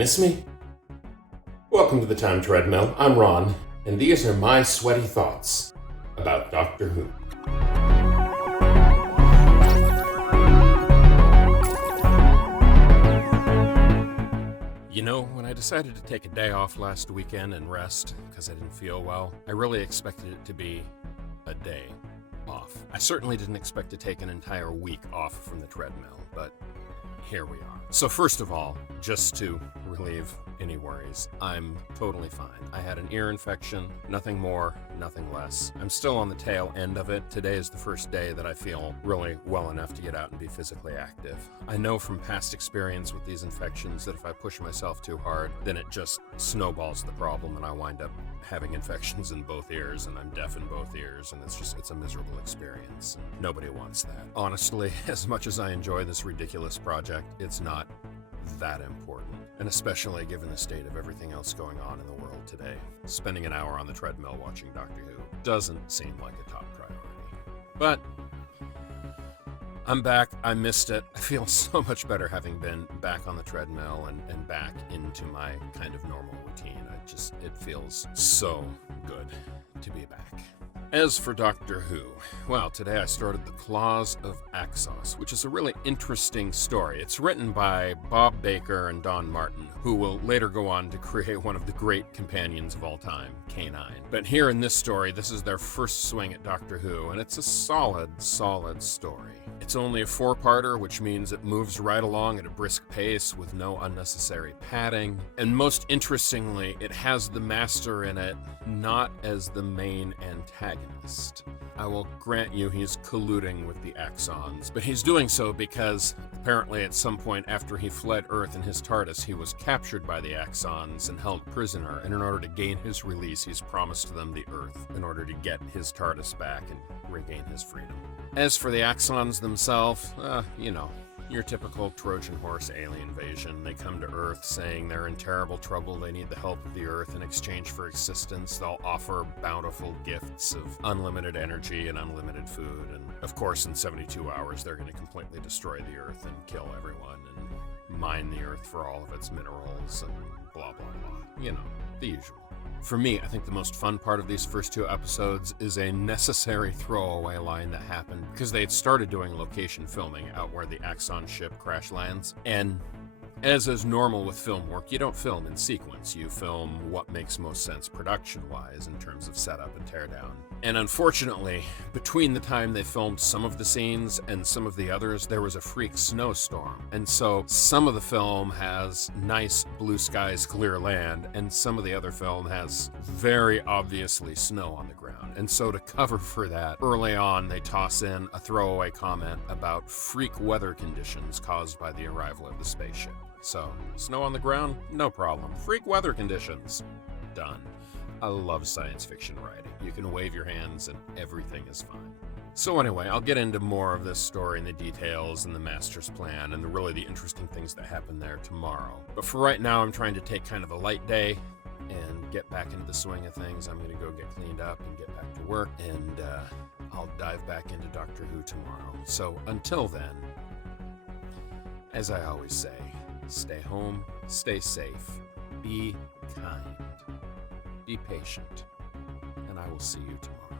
miss me? Welcome to the Time Treadmill. I'm Ron, and these are my sweaty thoughts about Doctor Who. You know, when I decided to take a day off last weekend and rest because I didn't feel well, I really expected it to be a day off. I certainly didn't expect to take an entire week off from the treadmill, but here we are. So first of all, just to relieve any worries, I'm totally fine. I had an ear infection, nothing more, nothing less. I'm still on the tail end of it. Today is the first day that I feel really well enough to get out and be physically active. I know from past experience with these infections that if I push myself too hard, then it just snowballs the problem and I wind up having infections in both ears and I'm deaf in both ears, and it's a miserable experience. And nobody wants that. Honestly, as much as I enjoy this ridiculous project, it's not that important. And especially given the state of everything else going on in the world today, spending an hour on the treadmill watching Doctor Who doesn't seem like a top priority. But I'm back. I missed it. I feel so much better having been back on the treadmill and back into my kind of normal routine. It feels so good to be back. As for Doctor Who, well, today I started The Claws of Axos, which is a really interesting story. It's written by Bob Baker and Don Martin, who will later go on to create one of the great companions of all time, K9. But here in this story, this is their first swing at Doctor Who, and it's a solid story. It's only a 4-parter, which means it moves right along at a brisk pace with no unnecessary padding. And most interestingly, it has the Master in it, not as the main antagonist. I will grant you he's colluding with the Axons, but he's doing so because apparently at some point after he fled Earth in his TARDIS, he was captured by the Axons and held prisoner, and in order to gain his release, he's promised them the Earth in order to get his TARDIS back and regain his freedom. As for the Axons themselves, your typical Trojan horse alien invasion. They come to Earth saying they're in terrible trouble, they need the help of the Earth in exchange for existence. They'll offer bountiful gifts of unlimited energy and unlimited food, and of course in 72 hours they're going to completely destroy the Earth and kill everyone and mine the Earth for all of its minerals and blah blah blah. The usual. For me, I think the most fun part of these first 2 episodes is a necessary throwaway line that happened because they had started doing location filming out where the Axon ship crash lands. And as is normal with film work, you don't film in sequence. You film what makes most sense production-wise in terms of setup and teardown. And unfortunately, between the time they filmed some of the scenes and some of the others, there was a freak snowstorm. And so some of the film has nice blue skies, clear land, and some of the other film has very obviously snow on the ground. And so to cover for that, early on they toss in a throwaway comment about freak weather conditions caused by the arrival of the spaceship. So, snow on the ground? No problem. Freak weather conditions? Done. I love science fiction writing. You can wave your hands and everything is fine. So anyway, I'll get into more of this story and the details and the Master's plan and the interesting things that happen there tomorrow. But for right now, I'm trying to take kind of a light day and get back into the swing of things. I'm going to go get cleaned up and get back to work, and I'll dive back into Doctor Who tomorrow. So until then, as I always say, stay home, stay safe, be kind, be patient, and I will see you tomorrow.